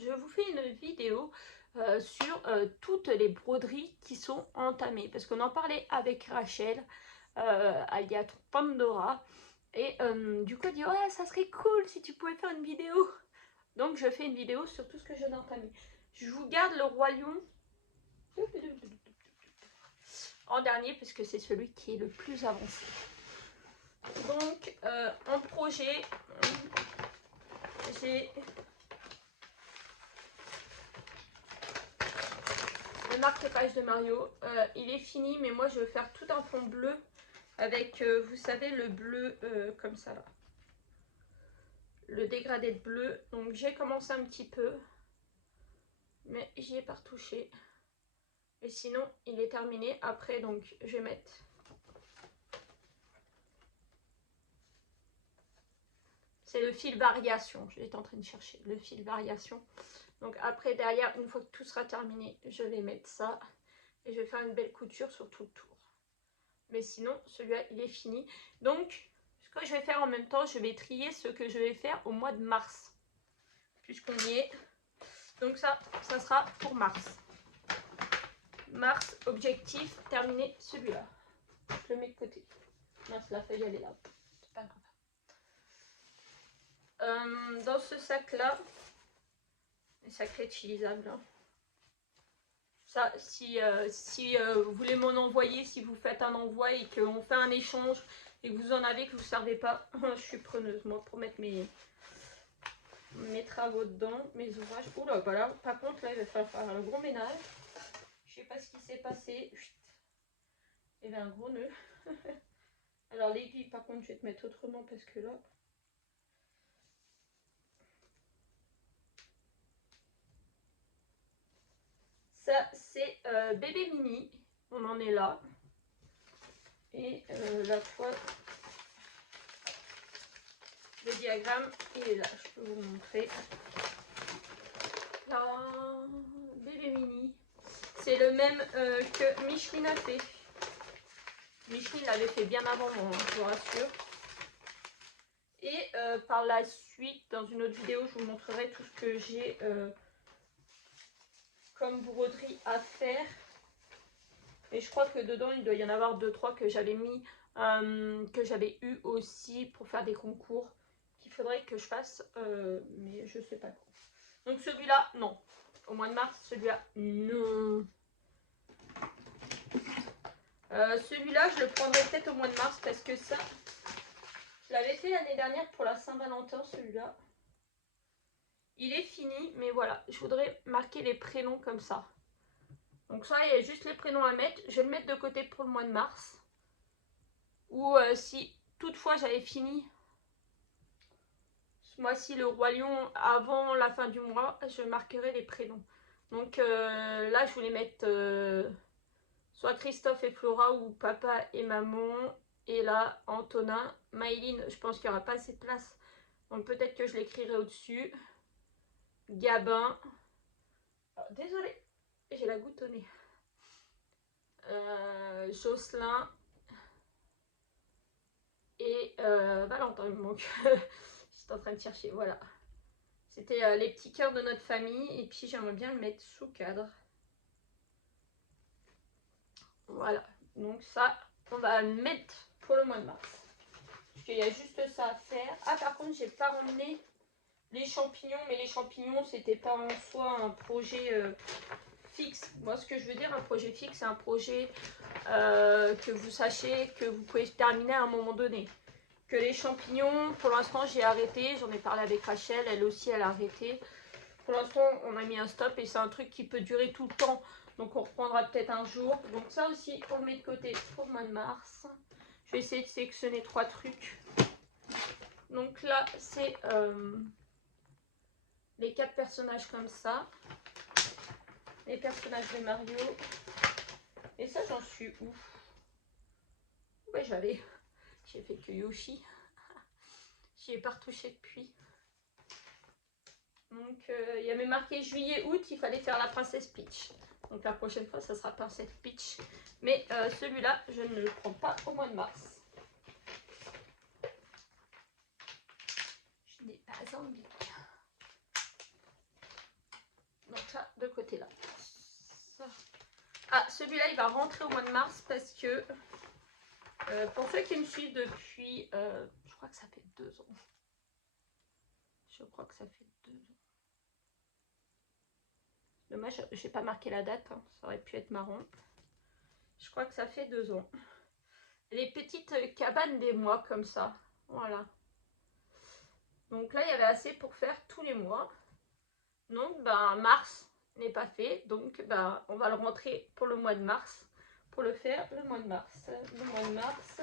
je vous fais une vidéo sur toutes les broderies qui sont entamées. Parce qu'on en parlait avec Rachel, alias Pandora. Et du coup, elle dit ouais, ça serait cool si tu pouvais faire une vidéo. Donc, je fais une vidéo sur tout ce que j'ai entamé. Je vous garde le Roi Lion en dernier parce que c'est celui qui est le plus avancé. Donc, en projet, j'ai le marque-page de Mario. Il est fini, mais moi je veux faire tout un fond bleu avec, vous savez, le bleu comme ça là. Le dégradé de bleu. Donc j'ai commencé un petit peu, mais j'y ai pas retouché. Et sinon, il est terminé. Après, donc, je vais mettre c'est le fil variation. J'étais en train de chercher le fil variation. Donc après, derrière, une fois que tout sera terminé, je vais mettre ça. Et je vais faire une belle couture sur tout le tour. Mais sinon, celui-là, il est fini. Donc, ce que je vais faire en même temps, je vais trier ce que je vais faire au mois de mars. Puisqu'on y est. Donc ça sera pour mars. Mars, objectif, terminer celui-là. Je le mets de côté. Mince, la feuille, elle est là. C'est pas grave. Dans ce sac-là, les sacs réutilisables. Hein. Ça, si vous voulez m'en envoyer, si vous faites un envoi et qu'on fait un échange et que vous en avez, que vous ne servez pas, je suis preneuse, moi, pour mettre mes travaux dedans, mes ouvrages. Oula, voilà. Par contre, là, il va falloir faire le gros ménage. Je sais pas ce qui s'est passé. Il y avait un gros nœud. Alors, l'aiguille, par contre, je vais te mettre autrement parce que là... Ça, c'est bébé mini. On en est là. Et la fois... Le diagramme, il est là. Je peux vous montrer. Là, bébé mini. C'est le même que Micheline a fait. Micheline l'avait fait bien avant moi, hein, je vous rassure. Et par la suite, dans une autre vidéo, je vous montrerai tout ce que j'ai comme broderie à faire. Et je crois que dedans, il doit y en avoir 2-3 que j'avais mis, que j'avais eu aussi pour faire des concours, qu'il faudrait que je fasse, mais je sais pas quoi. Donc celui-là, non. Au mois de mars, celui-là, non. Celui-là, je le prendrai peut-être au mois de mars parce que ça, je l'avais fait l'année dernière pour la Saint-Valentin, celui-là. Il est fini, mais voilà, je voudrais marquer les prénoms comme ça. Donc ça, il y a juste les prénoms à mettre. Je vais le mettre de côté pour le mois de mars. Ou si toutefois j'avais fini ce mois-ci le Roi Lion avant la fin du mois, je marquerai les prénoms. Donc là, je voulais mettre soit Christophe et Flora ou papa et maman. Et là, Antonin, Maëline, je pense qu'il n'y aura pas assez de place. Donc peut-être que je l'écrirai au-dessus. Gabin. Oh, désolée, j'ai la goutte au nez. Jocelyn. Et Valentin, il me manque. J'étais en train de chercher, voilà. C'était les petits cœurs de notre famille. Et puis j'aimerais bien le mettre sous cadre. Voilà. Donc ça, on va le mettre pour le mois de mars. Parce qu'il y a juste ça à faire. Ah, par contre, j'ai pas ramené les champignons. Mais les champignons, c'était pas en soi un projet fixe. Moi, ce que je veux dire, un projet fixe, c'est un projet que vous sachiez que vous pouvez terminer à un moment donné. Que les champignons, pour l'instant, j'ai arrêté. J'en ai parlé avec Rachel, elle aussi, elle a arrêté. Pour l'instant, on a mis un stop et c'est un truc qui peut durer tout le temps. Donc, on reprendra peut-être un jour. Donc, ça aussi, on le met de côté pour le mois de mars. Je vais essayer de sélectionner 3 trucs. Donc là, c'est les 4 personnages comme ça. Les personnages de Mario. Et ça, j'en suis où? Ouais, j'avais. J'ai fait que Yoshi. J'y ai pas retouché depuis. Donc, il y avait marqué juillet-août, il fallait faire la princesse Peach. Donc, la prochaine fois, ça sera princesse Peach. Mais celui-là, je ne le prends pas au mois de mars. Je n'ai pas envie. de côté là. Ça. Ah, celui-là il va rentrer au mois de mars parce que pour ceux qui me suivent depuis, je crois que ça fait 2 ans. Je crois que ça fait 2 ans. Dommage, j'ai pas marqué la date, hein. Ça aurait pu être marrant. Je crois que ça fait 2 ans. Les petites cabanes des mois comme ça. Voilà. Donc là, il y avait assez pour faire tous les mois. Donc, ben, mars n'est pas fait. Donc, ben, on va le rentrer pour le mois de mars. Pour le faire le mois de mars. Le mois de mars,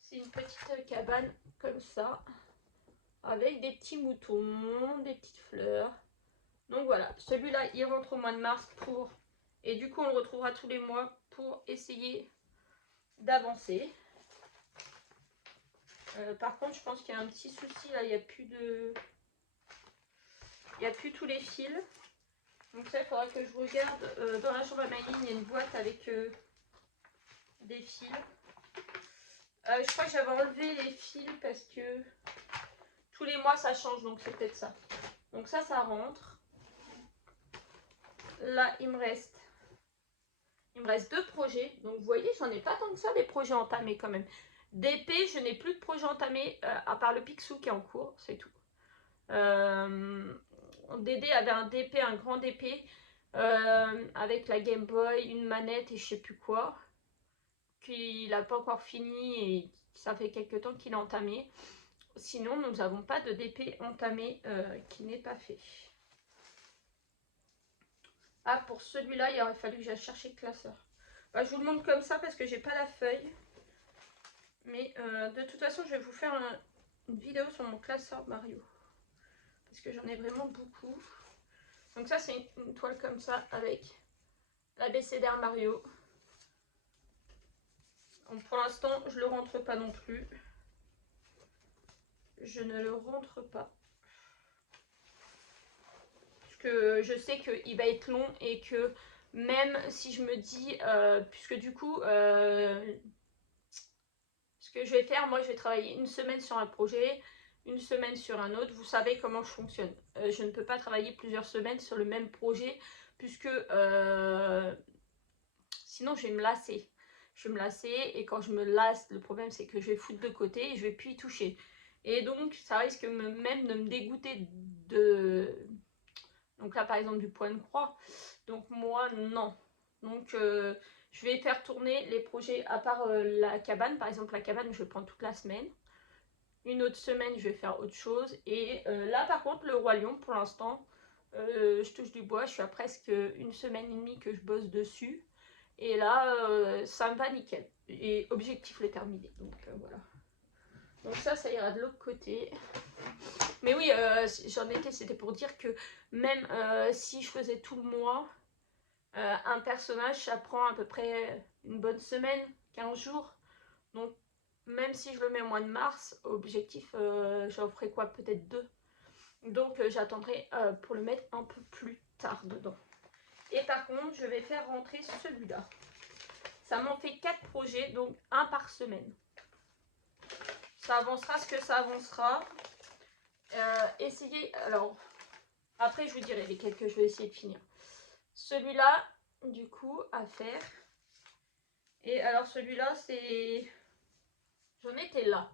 c'est une petite cabane comme ça. Avec des petits moutons, des petites fleurs. Donc voilà, celui-là, il rentre au mois de mars pour... Et du coup, on le retrouvera tous les mois pour essayer d'avancer. Par contre, je pense qu'il y a un petit souci. Là, il n'y a plus de... Il n'y a plus tous les fils. Donc ça, il faudra que je regarde. Dans la chambre à Maïline, il y a une boîte avec des fils. Je crois que j'avais enlevé les fils parce que tous les mois, ça change. Donc c'est peut-être ça. Donc ça rentre. Là, il me reste 2 projets. Donc vous voyez, j'en ai pas tant que ça des projets entamés quand même. DP, je n'ai plus de projet entamé à part le Picsou qui est en cours, c'est tout. Dédé avait un DP, un grand DP avec la Game Boy, une manette et je sais plus quoi. Qu'il n'a pas encore fini et ça fait quelques temps qu'il a entamé. Sinon, nous n'avons pas de DP entamé qui n'est pas fait. Ah, pour celui-là, il aurait fallu que j'aille chercher le classeur. Bah, je vous le montre comme ça parce que j'ai pas la feuille. Mais de toute façon, je vais vous faire une vidéo sur mon classeur Mario. Parce que j'en ai vraiment beaucoup. Donc ça, c'est une toile comme ça avec l'ABCDR Mario. Donc, pour l'instant, je ne le rentre pas non plus. Je ne le rentre pas. Parce que je sais qu'il va être long et que même si je me dis... puisque du coup... ce que je vais faire, moi, je vais travailler une semaine sur un projet, une semaine sur un autre. Vous savez comment je fonctionne. Je ne peux pas travailler plusieurs semaines sur le même projet puisque sinon je vais me lasser. Je vais me lasser et quand je me lasse, le problème c'est que je vais foutre de côté et je vais plus y toucher. Et donc ça risque même de me dégoûter de... Donc là par exemple du point de croix. Donc moi non. Donc je vais faire tourner les projets à part la cabane. Par exemple la cabane je vais prendre toute la semaine. Une autre semaine je vais faire autre chose. Et là par contre le Roi Lion pour l'instant je touche du bois. Je suis à presque une semaine et demie que je bosse dessus. Et là ça me va nickel. Et objectif le terminer. Donc voilà. Donc ça ira de l'autre côté. Mais oui j'en étais, c'était pour dire que même si je faisais tout le mois, un personnage ça prend à peu près une bonne semaine, 15 jours. Donc même si je le mets au mois de mars, objectif j'en ferai quoi, peut-être 2. Donc j'attendrai pour le mettre un peu plus tard dedans. Et par contre je vais faire rentrer celui-là. Ça m'en fait 4 projets, donc 1 par semaine. Ça avancera ce que ça avancera. Essayez, alors après je vous dirai lesquels que je vais essayer de finir. Celui-là du coup à faire. Et alors celui-là c'est... J'en étais là.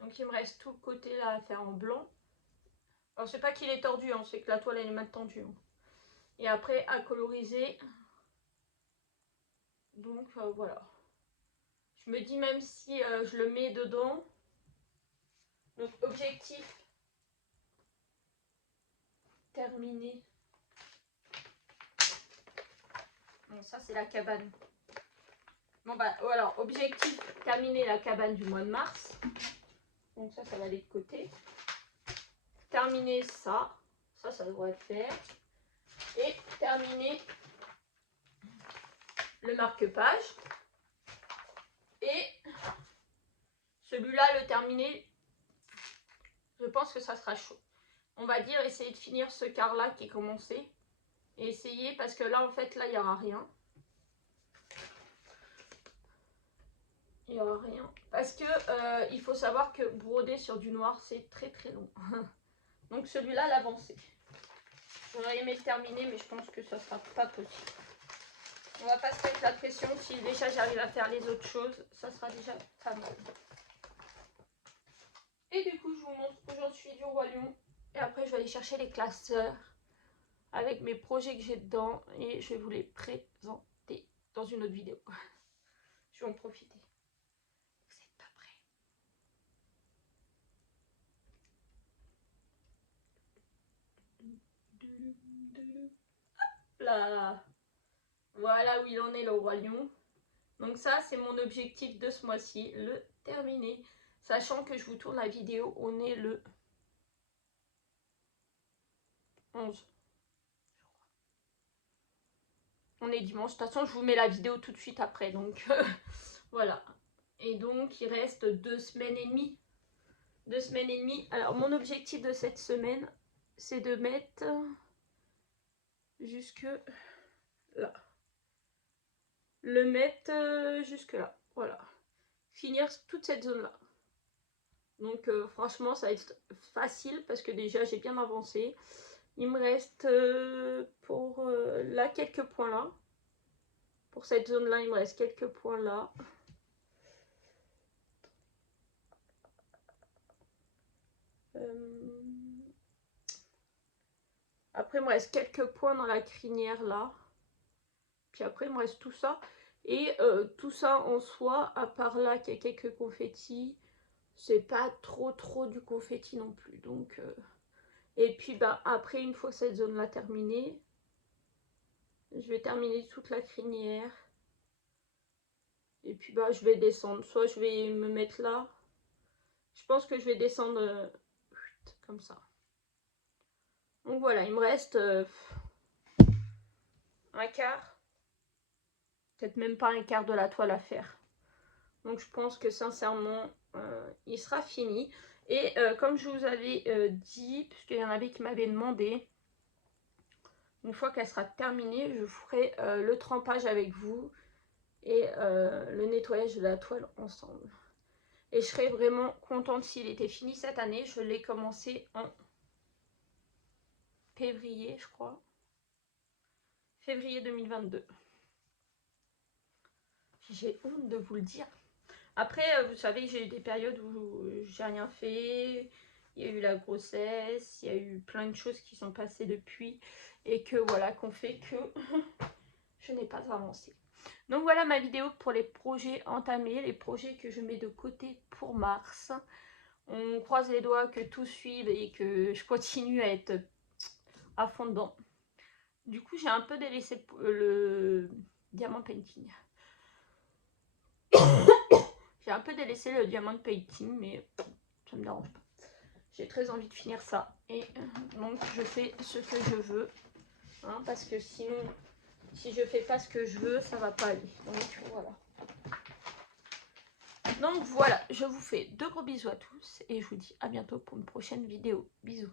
Donc il me reste tout le côté là à faire en blanc. Alors c'est pas qu'il est tordu, hein, c'est que la toile elle est mal tendue. Hein. Et après à coloriser. Donc voilà. Je me dis même si je le mets dedans. Donc objectif terminé. Bon ça c'est la cabane. Bon bah alors objectif terminer la cabane du mois de mars. Donc ça va aller de côté. Terminer ça. Ça devrait le faire. Et terminer le marque-page. Et celui-là, le terminer, je pense que ça sera chaud. On va dire essayer de finir ce quart-là qui est commencé. Et essayer, parce que là, en fait, là, il n'y aura rien. Il n'y aura rien. Parce que il faut savoir que broder sur du noir, c'est très très long. Donc celui-là, l'avancée. J'aurais aimé le terminer, mais je pense que ça sera pas possible. On va pas se mettre la pression. Si déjà j'arrive à faire les autres choses, ça sera déjà pas mal. Et du coup, je vous montre où j'en suis du Roi Lion. Et après, je vais aller chercher les classeurs avec mes projets que j'ai dedans. Et je vais vous les présenter dans une autre vidéo. Je vais en profiter. Vous n'êtes pas prêts? Là. Voilà où il en est le Roi Lion. Donc ça, c'est mon objectif de ce mois-ci, le terminer. Sachant que je vous tourne la vidéo, on est le 11. On est dimanche. De toute façon, je vous mets la vidéo tout de suite après. Donc voilà. Et donc, il reste 2 semaines et demie. 2 semaines et demie. Alors, mon objectif de cette semaine, c'est de mettre jusque là. Le mettre jusque là. Voilà. Finir toute cette zone-là. Donc, franchement, ça va être facile parce que déjà, j'ai bien avancé. Il me reste pour là quelques points là. Pour cette zone-là, il me reste quelques points là. Après, il me reste quelques points dans la crinière là. Puis après, il me reste tout ça. Et tout ça en soi, à part là qu'il y a quelques confettis, c'est pas trop du confetti non plus. Donc, et puis bah, après, une fois cette zone-là terminée, je vais terminer toute la crinière. Et puis bah, je vais descendre. Soit je vais me mettre là. Je pense que je vais descendre comme ça. Donc voilà, il me reste un quart. Peut-être même pas un quart de la toile à faire. Donc je pense que sincèrement, il sera fini. Et comme je vous avais dit, puisqu'il y en avait qui m'avaient demandé, une fois qu'elle sera terminée, je ferai le trempage avec vous et le nettoyage de la toile ensemble. Et je serais vraiment contente s'il était fini cette année. Je l'ai commencé en février, je crois. Février 2022. J'ai honte de vous le dire. Après, vous savez, j'ai eu des périodes où j'ai rien fait. Il y a eu la grossesse, il y a eu plein de choses qui sont passées depuis. Et que voilà, qu'on fait que je n'ai pas avancé. Donc voilà ma vidéo pour les projets entamés, les projets que je mets de côté pour mars. On croise les doigts que tout suive et que je continue à être à fond dedans. Du coup, j'ai un peu délaissé le diamant painting. J'ai un peu délaissé le diamant painting, mais ça me dérange pas. J'ai très envie de finir ça. Et donc, je fais ce que je veux. Hein, parce que sinon, si je fais pas ce que je veux, ça va pas aller. Donc, voilà. Donc, voilà. Je vous fais de gros bisous à tous. Et je vous dis à bientôt pour une prochaine vidéo. Bisous.